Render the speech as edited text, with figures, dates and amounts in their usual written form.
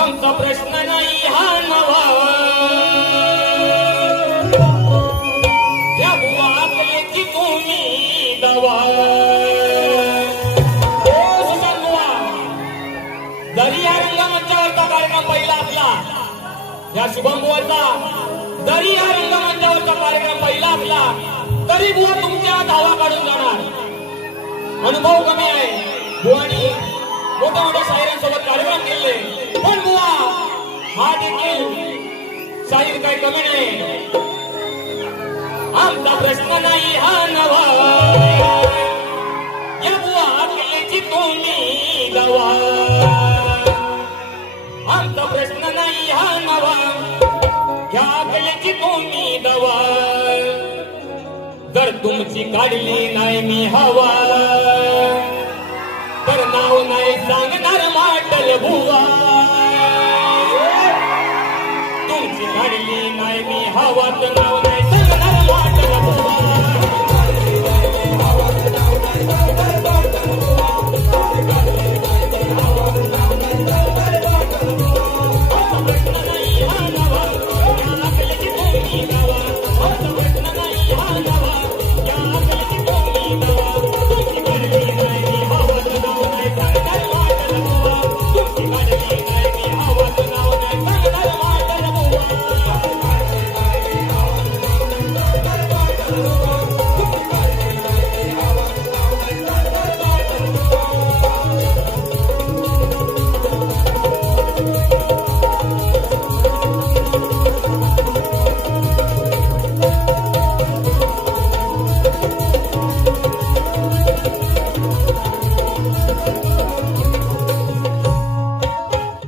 आमचा प्रश्न नाही हा नवा या बुवाची तुम्ही दवा जरी या रंगमंचावरचा कार्यक्रम पहिला आपला या शुभम बुवाचा जरी या रंगमंचावरचा कार्यक्रम पहिला आपला तरी बुवा तुमच्या धावा काढून जाणार. अनुभव कमी आहे बुवानी मोठ्या मोठ्या शाहिरांसोबत कार्यक्रम केले पण बुवा हा देखील शाहीर काही कमी नाही. आमचा प्रश्न नाही हा नवा या बुवा केल्याची तुम्ही दवा. आमचा प्रश्न नाही हा नवा या केल्याची तुम्ही दवा. जर तुमची काढली नाही मी हवा तर नाव नाही सांगणार माटल बुवा. तुमची काढली नाही मी हवा तर नाव